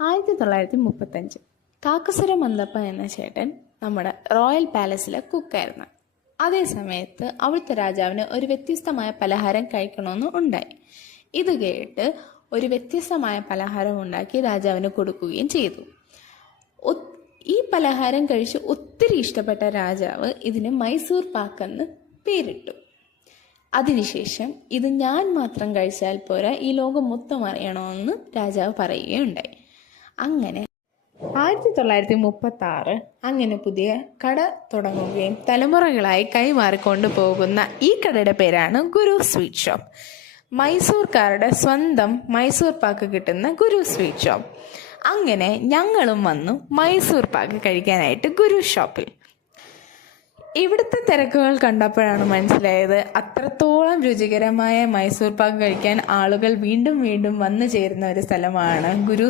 1935 കാക്കസുര മന്ദപ്പ എന്ന ചേട്ടൻ നമ്മുടെ റോയൽ പാലസിലെ കുക്കായിരുന്നു. അതേ സമയത്ത് അവിടുത്തെ രാജാവിന് ഒരു വ്യത്യസ്തമായ പലഹാരം കഴിക്കണമെന്ന് ഉണ്ടായി. ഇത് കേട്ട് ഒരു വ്യത്യസ്തമായ പലഹാരം ഉണ്ടാക്കി രാജാവിന് കൊടുക്കുകയും ചെയ്തു. ഈ പലഹാരം കഴിച്ച് ഒത്തിരി ഇഷ്ടപ്പെട്ട രാജാവ് ഇതിന് മൈസൂർ പാക്ക് എന്ന് പേരിട്ടു. അതിനുശേഷം ഇത് ഞാൻ മാത്രം കഴിച്ചാൽ പോരാ, ഈ ലോകം മൊത്തം അറിയണമെന്ന് രാജാവ് പറയുകയുണ്ടായി. അങ്ങനെ 1936 അങ്ങനെ പുതിയ കട തുടങ്ങുകയും തലമുറകളായി കൈമാറിക്കൊണ്ടു പോകുന്ന ഈ കടയുടെ പേരാണ് ഗുരു സ്വീറ്റ് ഷോപ്പ്. മൈസൂർക്കാരുടെ സ്വന്തം മൈസൂർ പാക്ക് കിട്ടുന്ന ഗുരു സ്വീറ്റ് ഷോപ്പ്. അങ്ങനെ ഞങ്ങളും വന്നു മൈസൂർ പാക്ക് കഴിക്കാനായിട്ട് ഗുരു ഷോപ്പിൽ. ഇവിടുത്തെ തിരക്കുകൾ കണ്ടപ്പോഴാണ് മനസ്സിലായത് അത്രത്തോളം രുചികരമായ മൈസൂർ പാക്ക് കഴിക്കാൻ ആളുകൾ വീണ്ടും വീണ്ടും വന്നു ചേരുന്ന ഒരു സ്ഥലമാണ് ഗുരു